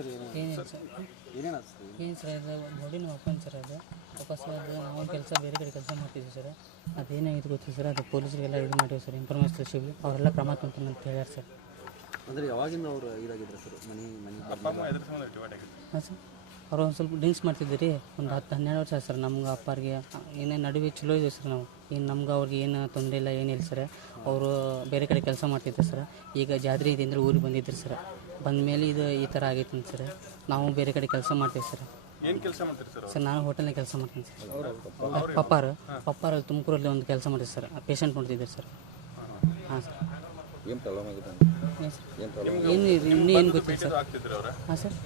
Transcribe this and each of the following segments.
ಏನಿಲ್ಲ ಸರ್ ಏನು ಸರ್ ಅದು ನೋಡಿ ನಮ್ಮ ಅಪ್ಪನ ಸರ್ ಅದು ಅಕಸ್ಮಾತ್ ನಾವು ಕೆಲಸ ಬೇರೆ ಕಡೆ ಕೆಲಸ ಮಾಡ್ತಿದ್ವಿ ಸರ್ ಅದೇನಾಗಿತ್ತು ಗೊತ್ತಿಲ್ಲ ಸರ್ ಅದು ಪೊಲೀಸರಿಗೆಲ್ಲ ಇದು ಮಾಡಿವಿ ಸರ್ ಇನ್ಫಾರ್ಮೇಷನ್ ತಿಳಿಸಿದ್ವಿ ಅವರೆಲ್ಲ ಕ್ರಮ ತೊಗೊಂತಾರೆ ಅಂತ ಹೇಳ್ಯಾರ ಸರ್. ಅಂದರೆ ಯಾವಾಗಿಂದ ಅವರು ಇದಾಗಿದ್ರು ಸರ್ ಹಾಂ ಸರ್ ಅವ್ರು ಒಂದು ಸ್ವಲ್ಪ ಡ್ರಿಂಕ್ಸ್ ಮಾಡ್ತಿದ್ದೆ ರೀ ಒಂದು 10-12 ವರ್ಷ ಸರ್ ನಮ್ಗೆ ಅಪ್ಪರಿಗೆ ಏನೇ ನಡುವೆ ಚಲೋ ಇದೆ ಸರ್ ನಾವು ಏನು ನಮ್ಗೆ ಅವ್ರಿಗೆ ಏನು ತೊಂದರೆ ಇಲ್ಲ ಏನಿಲ್ಲ ಸರ್. ಅವರು ಬೇರೆ ಕಡೆ ಕೆಲಸ ಮಾಡ್ತಿದ್ರು ಸರ್. ಈಗ ಜಾತ್ರೆ ಇದೆ ಅಂದರೆ ಊರಿಗೆ ಬಂದಿದ್ರು ಸರ್. ಬಂದ ಮೇಲೆ ಇದು ಈ ಥರ ಆಗೈತೆ ಸರ್. ನಾವು ಬೇರೆ ಕಡೆ ಕೆಲಸ ಮಾಡ್ತೀವಿ ಸರ್. ಏನು ಕೆಲಸ ಮಾಡ್ತೀರಿ ಸರ್? ಸರ್ ನಾನು ಹೋಟೆಲ್ನಾಗ ಕೆಲಸ ಮಾಡ್ತೀನಿ ಸರ್. ಪಪ್ಪಾರು ತುಮಕೂರಲ್ಲಿ ಒಂದು ಕೆಲಸ ಮಾಡ್ತೀವಿ ಸರ್. ಪೇಷಂಟ್ ನೋಡ್ತಿದ್ದಾರೆ ಸರ್. ಹಾಂ ಸರ್. ಏನು ಗೊತ್ತಿಲ್ಲ ಸರ್. ಹಾಂ ಸರ್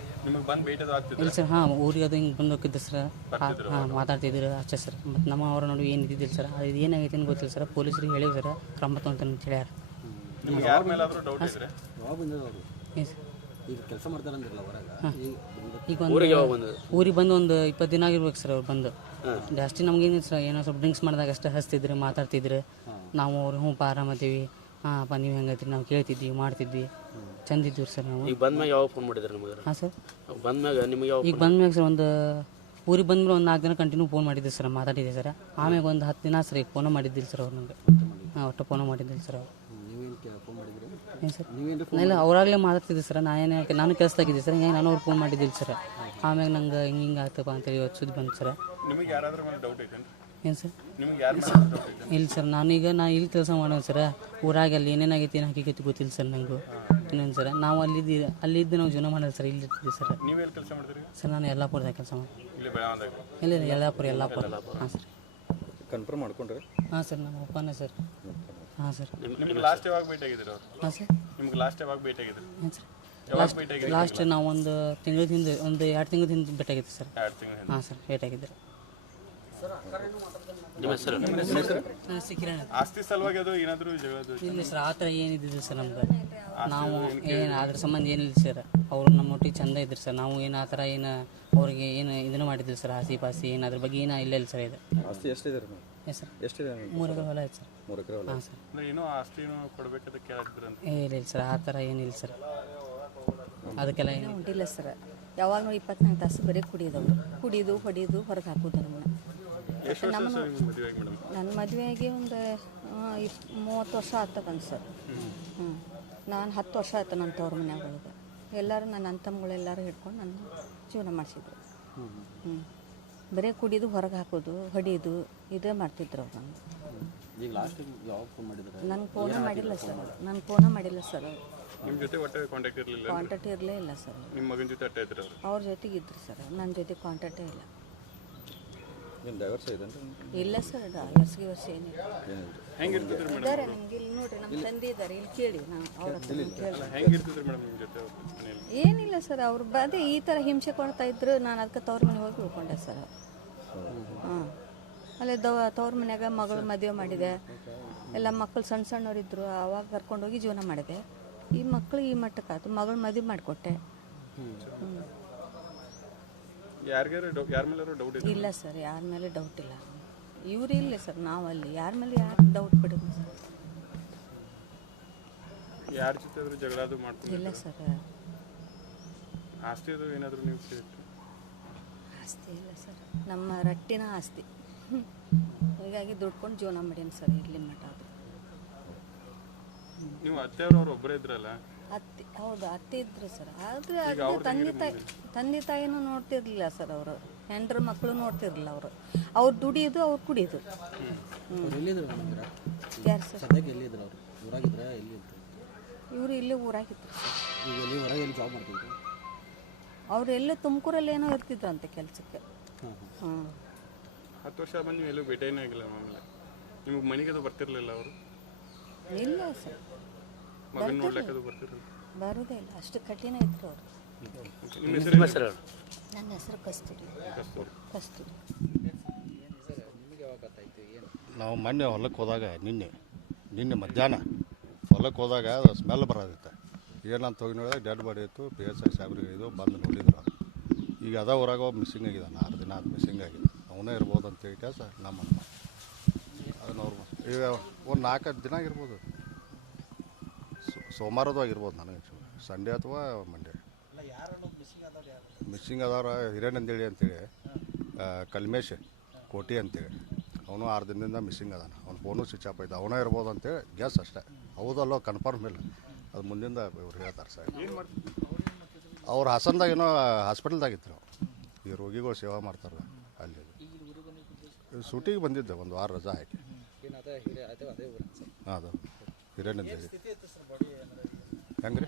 ಇಲ್ಲ ಸರ್. ಹಾಂ ಊರಿಗೆ ಅದು ಹಿಂಗೆ ಬಂದು ಹೋಗಿದ್ದೆ ಸರ್. ಹಾಂ ಮಾತಾಡ್ತಿದ್ರು ಅಷ್ಟೇ ಸರ್. ಮತ್ತು ನಮ್ಮ ಅವರ ನಡುವೆ ಏನು ಇದ್ದಿದ್ದಿಲ್ಲ ಸರ್. ಅದು ಏನಾಗೈತೆ ಅಂತ ಗೊತ್ತಿಲ್ಲ ಸರ್. ಪೊಲೀಸರಿಗೆ ಹೇಳಿವಿ ಸರ್ ಕ್ರಮ ತೊಗೊಂತಾರೆ ಅಂತ ಹೇಳ್ಯಾರ. ಈಗ ಕೆಲಸ ಮಾಡ್ತಾರಂದ್ರಲ್ಲ ಹೊರಗೆ, ಈಗ ಊರಿಗೆ ಬಂದು ಒಂದು 20 ದಿನ ಆಗಿರ್ಬೇಕು ಸರ್. ಅವ್ರು ಬಂದು ಜಾಸ್ತಿ ನಮ್ಗೇನಿಲ್ಲ ಸರ್. ಏನೋ ಸ್ವಲ್ಪ ಡ್ರಿಂಕ್ಸ್ ಮಾಡಿದಾಗ ಅಷ್ಟೇ ಹಚ್ತಿದ್ರು ಮಾತಾಡ್ತಿದ್ರು. ನಾವು ಅವ್ರು ಹ್ಞೂ ಆರಾಮತ್ತೀವಿ ಹಾಂ ಅಪ್ಪ ನೀವು ಹೆಂಗೈತ್ರಿ ನಾವು ಕೇಳ್ತಿದ್ವಿ ಮಾಡ್ತಿದ್ವಿ ಚಂದ ಇದ್ದೀವಿ ಸರ್ ನಾವು. ಈಗ ಬಂದ್ಮ್ಯಾಗ ಯಾವಾಗ ಫೋನ್ ಮಾಡಿದ್ರಿ ನಿಮಗೆ? ಹಾಂ ಸರ್ ಬಂದ್ಮ್ಯಾಗ ನಿಮಗೆ ಈಗ ಬಂದ್ಮ್ಯಾಗ ಸರ್ ಒಂದು ಊರಿಗೆ ಬಂದ್ಮೇಲೆ ಒಂದು 4 ದಿನ ಕಂಟಿನ್ಯೂ ಫೋನ್ ಮಾಡಿದ್ದೆ ಸರ್. ಮಾತಾಡಿದ್ದೆ ಸರ್. ಆಮ್ಯಾಗ ಒಂದು 10 ದಿನ ಸರ್ ಈಗ ಫೋನ ಮಾಡಿದ್ದಿಲ್ಲ ಸರ್ ಅವ್ರು ನನಗೆ. ಹಾಂ ಒಟ್ಟು ಫೋನ ಮಾಡಿದ್ದಿಲ್ಲ ಸರ್ ಅವ್ರು. ಏನು ಸರ್ ಇಲ್ಲ ಅವರಾಗಲೇ ಮಾತಾಡ್ತಿದ್ದೆ ಸರ್. ನಾನು ಕೆಲಸದಾಗಿದ್ದೆ ಸರ್. ಹಿಂಗಾಗಿ ನಾನು ಅವ್ರು ಫೋನ್ ಮಾಡಿದ್ದಿಲ್ಲ ಸರ್. ಆಮ್ಯಾಗ ನಂಗೆ ಹಿಂಗೆ ಆಗ್ತಪ್ಪ ಅಂತೇಳಿ ಇವತ್ತು ಸುದ್ದಿ ಬಂತು ಸರ್. ಏನು ಸರ್ ಇಲ್ಲ ಸರ್. ನಾನು ಇಲ್ಲಿ ಕೆಲಸ ಮಾಡೋದು ಸರ್. ಊರಾಗ ಅಲ್ಲಿ ಏನೇನಾಗೈತಿ ಏನು ಹಾಕಿಗೈತಿ ಗೊತ್ತಿಲ್ಲ ಸರ್ ನನಗೂ. ಇನ್ನೊಂದು ಸರ್ ನಾವು ಅಲ್ಲಿದ್ದು ನಾವು ಜೀವನ ಮಾಡಲ್ಲ ಸರ್. ಇಲ್ಲಿ ಇರ್ತಿದ್ವಿ ಸರ್. ಸರ್ ನಾನು ಯಲ್ಲಾಪುರದಾಗ ಕೆಲಸ ಮಾಡಿ. ಇಲ್ಲ ಯಲ್ಲಾಪುರ. ಹಾಂ ಸರ್. ಕನ್ಫರ್ಮ್ ಮಾಡ್ಕೊಂಡ್ರೆ? ಹಾಂ ಸರ್ ನಮ್ಮ ಅಪ್ಪನೇ ಸರ್. ಹಾಂ ಸರ್. ಹಾಂ ಸರ್. ಏನು ಸರ್ ಲಾಸ್ಟ್ ನಾವು ಒಂದು ತಿಂಗಳ ಹಿಂದೆ ಒಂದು 2 ತಿಂಗಳ ಹಿಂದೆ ಭೇಟಿಯಾಗಿದ್ದೆ ಸರ್. ಹಾಂ ಸರ್ ಭೇಟಿಯಾಗಿದ್ದೆ. ಆಸ್ತಿ ಸಲುವಾಗಿ ಅದು ಏನಾದರೂ ಇಲ್ಲ ಸರ್. ಆ ಥರ ಏನಿದ್ದಿಲ್ಲ ಸರ್ ನಮ್ಗೆ. ನಾವು ಏನು ಅದ್ರ ಸಂಬಂಧ ಏನಿಲ್ಲ ಸರ್. ಅವರು ನಮ್ಮ ಒಟ್ಟಿಗೆ ಚಂದ ಇದ್ರು ಸರ್. ನಾವು ಏನು ಆ ಥರ ಏನು ಅವ್ರಿಗೆ ಏನು ಇದನ್ನು ಮಾಡಿದ್ದಿಲ್ಲ ಸರ್. ಆಸ್ತಿ ಪಾಸ್ತಿ ಏನು ಅದ್ರ ಬಗ್ಗೆ ಏನೂ ಇಲ್ಲ ಸರ್. ಇದು ಆಸ್ತಿ ಎಷ್ಟಿದೆ ಸರ್? 3 ಎಕರೆ ಹೊಲ ಐತೆ ಸರ್. 3 ಎಕರೆ ಹೊಲ. ಹಾಂ ಸರ್. ಏನೋ ಆಸ್ತಿನೂ ಕೊಡಬೇಕದಕ್ಕೆ ಇಲ್ಲ ಸರ್. ಆ ಥರ ಏನಿಲ್ಲ ಸರ್. ಅದಕ್ಕೆಲ್ಲ ಏನು ಉಂಟಿಲ್ಲ ಸರ್. ಯಾವಾಗ 24 ತಾಸು ಬರೀ ಕುಡಿಯೋದು ಹೊಡಿಯೋದು ಹೊರಗೆ ಹಾಕೋದು ನನ್ನ ಮದುವೆಗೆ ಒಂದು 30 ವರ್ಷ ಆಗ್ತಕ್ಕಂತ ಸರ್. ನಾನು 10 ವರ್ಷ ಆಯ್ತು ನನ್ನ ತವ್ರ ಮನ್ಯಾಗ ಒಳಗೆ. ಎಲ್ಲರೂ ನನ್ನ ತಮ್ಮಗಳೆಲ್ಲರೂ ಹಿಡ್ಕೊಂಡು ನನ್ನ ಜೀವನ ಮಾಡಿಸಿದ್ರು. ಬರೀ ಕುಡಿಯೋದು ಹೊರಗೆ ಹಾಕೋದು ಹೊಡಿಯೋದು ಇದೇ ಮಾಡ್ತಿದ್ರು ಅವ್ರು. ನನಗೆ ಫೋನ ಮಾಡಿಲ್ಲ ಸರ್. ನನಗೆ ಫೋನ ಮಾಡಿಲ್ಲ ಸರ್. ನಿಮ್ಮ ಜೊತೆ ಒಟ್ಟೆ ಕಾಂಟ್ಯಾಕ್ಟ್ ಇರಲೇ ಇಲ್ಲ ಸರ್. ನಿಮ್ಮ ಮಗನ ಜೊತೆ ಅಟ್ಟೆ ಇದ್ರು ಅವ್ರ ಜೊತೆಗೆ ಇದ್ರು ಸರ್. ನನ್ನ ಜೊತೆ ಕಾಂಟ್ಯಾಕ್ಟೇ ಇಲ್ಲ. ಇಲ್ಲ ಸರ್. ಡೈವರ್ಸ್ಗೆ ವರ್ಷ ಏನಿಲ್ಲ. ಇದ್ದಾರೆ ನಮ್ಗೆ ಇಲ್ಲಿ ನೋಡ್ರಿ. ನಮ್ಮ ತಂದೆ ಇದ್ದಾರೆ ಇಲ್ಲಿ ಕೇಳಿ. ನಾವು ಅವ್ರ ಏನಿಲ್ಲ ಸರ್. ಅವ್ರು ಅದೇ ಈ ಥರ ಹಿಂಸೆ ಕೊಡ್ತಾ ಇದ್ರು. ನಾನು ಅದಕ್ಕೆ ತವ್ರ ಮನೆಗೆ ಹೋಗಿ ಉಳ್ಕೊಂಡೆ ಸರ್. ಹಾಂ ಅಲ್ಲೇ ತವ್ರ ಮನ್ಯಾಗ ಮಗಳು ಮದುವೆ ಮಾಡಿದೆ. ಎಲ್ಲ ಮಕ್ಕಳು ಸಣ್ಣವರಿದ್ದರು. ಅವಾಗ ಕರ್ಕೊಂಡೋಗಿ ಜೀವನ ಮಾಡಿದೆ. ಈ ಮಕ್ಕಳು ಈ ಮಟ್ಟಕ್ಕಾಯ್ತು. ಮಗಳು ಮದುವೆ ಮಾಡಿಕೊಟ್ಟೆ. ಇಲ್ಲ ಸರ್. ಯಾರ ಮೇಲೆ ಡೌಟ್ ಇಲ್ಲ. ಇವ್ರು ಇಲ್ಲ ಸರ್. ನಾವು ಅಲ್ಲಿ ಯಾರ ಮೇಲೆ ಯಾರು ಡೌಟ್ ಬಿಡೋದು ಸರ್. ಯಾರ ಜೊತೆ ಜಗಳ ಅದು ಮಾಡ್ತಾರೆ? ಇಲ್ಲ ಸರ್. ಆಸ್ತಿ ಅದು ಏನಾದರೂ ನೀವು ಆಸ್ತಿ ಇಲ್ಲ ಸರ್. ನಮ್ಮ ರಟ್ಟಿನ ಆಸ್ತಿ. ಹೀಗಾಗಿ ದುಡ್ಕೊಂಡು ಜೀವನ ಮಾಡೀನಿ ಸರ್. ಇರ್ಲಿ ಮಠ ಅದು. ನೀವು ಅತ್ತೆಯವರು ಒಬ್ಬರೇ ಇದ್ರಲ್ಲ? ಅತ್ತೆ ಹೌದು ಅತ್ತೆ ಇದ್ರು ಸರ್. ಆದರೆ ತಂದೆ ತಾಯಿನೂ ನೋಡ್ತಿರ್ಲಿಲ್ಲ ಸರ್. ಅವರು ಹೆಂಡ್ರ ಮಕ್ಕಳು ನೋಡ್ತಿರ್ಲಿಲ್ಲ. ಅವ್ರು ದುಡಿಯೋದು ಅವ್ರು ಕುಡಿಯೋದು. ಯಾರು ಸರ್? ಇವರು ಇಲ್ಲೇ ಊರಾಗಿದ್ರು ಸರ್. ಅವ್ರು ಎಲ್ಲೇ ತುಮಕೂರಲ್ಲಿ ಏನೋ ಇರ್ತಿದ್ರಂತೆ ಕೆಲಸಕ್ಕೆ. ಹಾಂ 10 ವರ್ಷ ಬಂದು ನೀವು ಎಲ್ಲೂ ಭೇಟಿನೇ ಆಗಿಲ್ಲ ಆಮೇಲೆ? ನಿಮಗೆ ಮನೆಗೆ ಅದು ಬರ್ತಿರ್ಲಿಲ್ಲ ಅವರು? ಇಲ್ಲ ಸರ್. ಮಗನ ನೋಡ್ಲಿಕ್ಕೆ ಅದು ಬರ್ತಿರಲಿಲ್ಲ? ಬರೋದೇ ಇಲ್ಲ. ಅಷ್ಟು ಕಠಿಣ ಇದ್ರು ಅವರು. ನಿಮ್ಮ ಹೆಸರು? ನನ್ನ ಹೆಸರು ಕಸ್ತೂರಿ. ನಾವು ಮೊನ್ನೆ ಹೊಲಕ್ಕೆ ಹೋದಾಗ ನಿನ್ನೆ ಮಧ್ಯಾಹ್ನ ಹೊಲಕ್ಕೆ ಹೋದಾಗ ಅದು ಸ್ಮೆಲ್ ಬರೋದಿತ್ತು. ಏನಂತ ಹೋಗಿ ನೋಡಿದಾಗ ಡೆಡ್ ಬಾಡಿ ಇತ್ತು. PSI ಸಾಹೇಬ್ರಿಗೆ ಇದು ಬಂದು ನೋಡಿದ್ರು. ಈಗ ಅದ ಊರಾಗ ಒಬ್ಬ ಮಿಸ್ಸಿಂಗ್ ಆಗಿದ್ದಾನೆ. 6 ದಿನ ಅದು ಮಿಸ್ಸಿಂಗ್ ಆಗಿದೆ. ಅವನೇ ಇರ್ಬೋದು ಅಂತೇಳಿ ಕೆಲಸ ನಮ್ಮ ಅದನ್ನ ಅವ್ರು ಈಗ ಒಂದು 4-5 ದಿನ ಆಗಿರ್ಬೋದು. ಸೋಮವಾರದ್ದು ಆಗಿರ್ಬೋದು ನನಗೆ. ಸಂಡೇ ಅಥವಾ ಮಂಡೇ. ಮಿಸ್ಸಿಂಗ್ ಅದಾರ ಹಿರೇನಂದೇಳಿ ಅಂತೇಳಿ ಕಲ್ಮೇಶ್ ಕೋಟಿ ಅಂತೇಳಿ ಅವನು 6 ದಿನದಿಂದ ಮಿಸ್ಸಿಂಗ್ ಅದಾನ. ಅವ್ನ ಫೋನು ಸ್ವಿಚ್ ಆಫ್ ಐತೆ. ಅವನೇ ಇರ್ಬೋದು ಅಂತೇಳಿ ಗ್ಯಾಸ್ ಅಷ್ಟೇ. ಹೌದಲ್ಲೋ ಕನ್ಫರ್ಮ್ ಇಲ್ಲ, ಅದು ಮುಂದಿಂದ ಇವ್ರು ಹೇಳ್ತಾರೆ ಸರ್. ಅವ್ರು ಹಾಸನದಾಗ ಏನೋ ಹಾಸ್ಪಿಟಲ್ದಾಗಿತ್ತು. ಈ ರೋಗಿಗಳು ಸೇವಾ ಮಾಡ್ತಾರೆ ಅಲ್ಲಿ. ಶೂಟಿಗೆ ಬಂದಿದ್ದೆ, ಒಂದು ವಾರ ರಜಾ ಹಾಕಿ. ಹಾಂ, ಅದು ಹಿರೇನಂದೇಳಿ. ಹೆಂಗ್ರಿ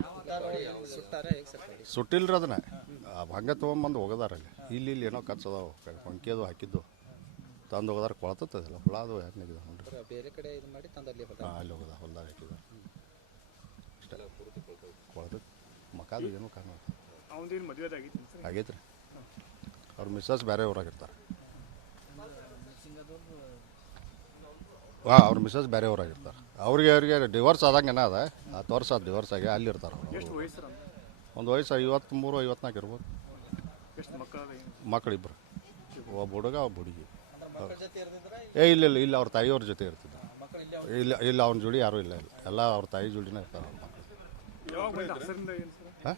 ಸುಟ್ಟಿಲ್ರಿ ಅದನ್ನ ಹಂಗೆ ತೊಗೊಂಬಂದು ಹೋಗೋದಾರಲ್ಲಿ. ಇಲ್ಲಿ ಏನೋ ಕಚ್ಚದಾವು ಹೊಂಕಿದು ಹಾಕಿದ್ದು ತಂದು ಹೋಗೋದಾರ ಕೊಳತತ್ತದಿಲ್ಲ. ಹುಳ ಅದು ಹೆಂಗಿದೆ ನೋಡ್ರಿ. ಬೇರೆ ಕಡೆ ಇದು ಮಾಡಿ ತಂದಲ್ಲಿ ಹಾಂ, ಅಲ್ಲಿ ಹೋಗೋದ ಹೊಲ್ದಾಗ ಹಾಕಿದ ಅಷ್ಟೇ. ಕೊಳತ ಮಕಾದು ಏನೋ ಕಾರಣ ಅವನದೇನು ಮದುವೆ ಆಗೈತೆ ರೀ. ಅವ್ರ ಮಿಸ್ಸಸ್ ಬೇರೆ ಊರಾಗಿರ್ತಾರೆ. ಹಾಂ, ಅವ್ರ ಮಿಸ್ಸಸ್ ಬೇರೆ ಊರಾಗಿರ್ತಾರೆ. ಅವ್ರಿಗೆ ಡಿವೋರ್ಸ್ ಆದಂಗೆ ಏನೋ ಅದ. 10 ವರ್ಷ ಅದು ಡಿವೋರ್ಸ್ ಆಗಿ ಅಲ್ಲಿರ್ತಾರೆ ಅವರು. ಒಂದು ವಯಸ್ಸು 53, 54 ಇರ್ಬೋದು. ಮಕ್ಕಳಿಬ್ಬರು, ಒಬ್ಬ ಹುಡುಗ ಒಬ್ಬ ಹುಡುಗಿ. ಇಲ್ಲ ಅವ್ರ ತಾಯಿಯವ್ರ ಜೊತೆ ಇರ್ತಿದ್ದ. ಇಲ್ಲ ಅವ್ನ ಜೋಡಿ ಯಾರೂ ಇಲ್ಲ. ಎಲ್ಲ ಅವ್ರ ತಾಯಿ ಜೋಡಿನೇ ಇರ್ತಾರೆ ಅವ್ರ ಮಕ್ಕಳು. ಹಾಂ,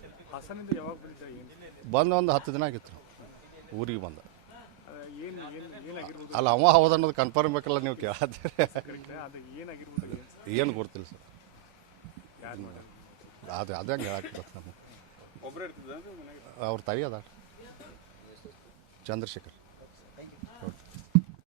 ಬಂದು ಒಂದು 10 ದಿನ ಆಗಿತ್ತು ಊರಿಗೆ ಬಂದ. ಅಲ್ಲ, ಅವ ಹೌದು ಅನ್ನೋದು ಕನ್ಫರ್ಮ್ ಬೇಕಲ್ಲ ನೀವು ಕೇಳತ್ತೀರಿ. ಏನು ಗೊತ್ತಿಲ್ಲ ಸರ್. ಅದು ಹಂಗೆ ಹೇಳಕ್ಕೆ ನಮಗೆ. ಅವ್ರ ತಾಯಿ ಅದ ಚಂದ್ರಶೇಖರ್.